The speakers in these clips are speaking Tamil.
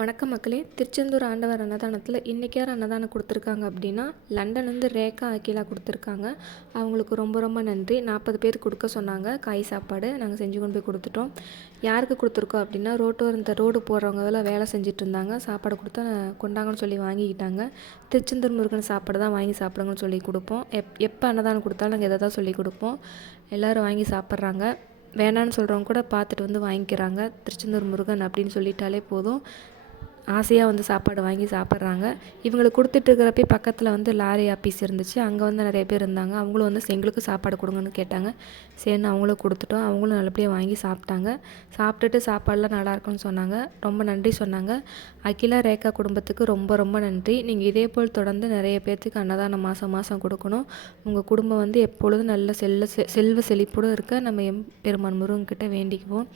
வணக்கம் மக்களே. திருச்செந்தூர் ஆண்டவர் அன்னதானத்தில் இன்றைக்கி யார் அன்னதானம் கொடுத்துருக்காங்க அப்படின்னா, லண்டன்லேருந்து ரேகா அகிலா கொடுத்துருக்காங்க. அவங்களுக்கு ரொம்ப ரொம்ப நன்றி. 40 பேருக்கு கொடுக்க சொன்னாங்க காய் சாப்பாடு. நாங்கள் செஞ்சு கொண்டு போய் கொடுத்துட்டோம். யாருக்கு கொடுத்துருக்கோம் அப்படின்னா, இந்த ரோடு போடுறவங்க வேலை செஞ்சுட்டு இருந்தாங்க. சாப்பாடு கொடுத்தா கொண்டாங்கன்னு சொல்லி வாங்கிக்கிட்டாங்க. திருச்செந்தூர் முருகன் சாப்பாடு தான் வாங்கி சாப்பிடுங்கன்னு சொல்லி கொடுப்போம். எப்போ அன்னதானம் கொடுத்தாலும் நாங்கள் இதை தான் சொல்லி கொடுப்போம். எல்லோரும் வாங்கி சாப்பிட்றாங்க. வேணான்னு சொல்கிறவங்க கூட பார்த்துட்டு வந்து வாங்கிக்கிறாங்க. திருச்செந்தூர் முருகன் அப்படின்னு சொல்லிட்டாலே போதும், ஆசையாக வந்து சாப்பாடு வாங்கி சாப்பிட்றாங்க. இவங்களுக்கு கொடுத்துட்டு இருக்கிறப்பே பக்கத்தில் லாரி ஆஃபீஸ் இருந்துச்சு. அங்கே நிறைய பேர் இருந்தாங்க. அவங்களும் எங்களுக்கு சாப்பாடு கொடுங்கன்னு கேட்டாங்க. சரின்னு அவங்களும் கொடுத்துட்டோம். அவங்களும் நல்லபடியாக வாங்கி சாப்பிட்டாங்க. சாப்பிட்டுட்டு சாப்பாடெலாம் நல்லாயிருக்குன்னு சொன்னாங்க. ரொம்ப நன்றி சொன்னாங்க. அகிலா ரேகா குடும்பத்துக்கு ரொம்ப ரொம்ப நன்றி. நீங்கள் இதே போல் தொடர்ந்து நிறைய பேர்த்துக்கு அன்னதானம் மாதம் மாதம் கொடுக்கணும். உங்கள் குடும்பம் எப்பொழுதும் நல்ல செல்வ செழிப்போடு இருக்க நம்ம பெருமான் முருகன்கிட்ட வேண்டிக்குவோம்.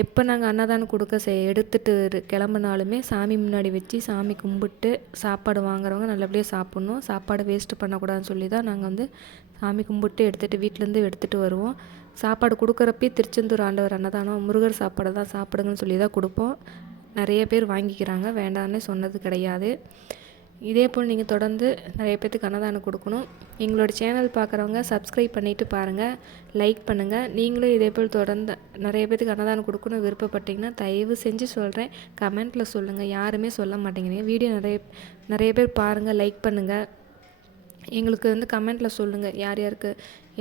எப்போ நாங்கள் அன்னதானம் கொடுக்க எடுத்துகிட்டு கிளம்புனாலுமே சாமி முன்னாடி வச்சு சாமி கும்பிட்டு சாப்பாடு வாங்குறவங்க நல்லபடியாக சாப்பிட்ணும். சாப்பாடு வேஸ்ட்டு பண்ணக்கூடாதுன்னு சொல்லி தான் நாங்கள் சாமி கும்பிட்டு வீட்டிலேருந்து எடுத்துகிட்டு வருவோம். சாப்பாடு கொடுக்குறப்பே திருச்செந்தூர் ஆண்டவர் அன்னதானம் முருகர் சாப்பாடு தான் சாப்பிடுங்கன்னு சொல்லி தான் கொடுப்போம். நிறைய பேர் வாங்கிக்கிறாங்க. வேண்டான்னு சொன்னது கிடையாது. இதே போல் நீங்கள் தொடர்ந்து நிறைய பேர்த்துக்கு அன்னதானம் கொடுக்கணும். எங்களோட சேனல் பார்க்குறவங்க சப்ஸ்கிரைப் பண்ணிவிட்டு பாருங்கள், லைக் பண்ணுங்கள். நீங்களும் இதே போல் தொடர்ந்து நிறைய பேர்த்துக்கு அன்னதானம் கொடுக்கணும் விருப்பப்பட்டிங்கன்னா தயவு செஞ்சு சொல்கிறேன், கமெண்ட்டில் சொல்லுங்கள். யாருமே சொல்ல மாட்டேங்கிறீங்க. வீடியோ நிறைய பேர் பாருங்கள், லைக் பண்ணுங்கள். எங்களுக்கு கமெண்ட்டில் சொல்லுங்கள் யார் யாருக்கு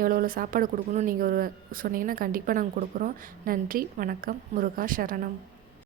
எவ்வளோ சாப்பாடு கொடுக்கணும். நீங்கள் சொன்னீங்கன்னா கண்டிப்பாக நாங்கள் கொடுக்குறோம். நன்றி, வணக்கம். முருகா சரணம்.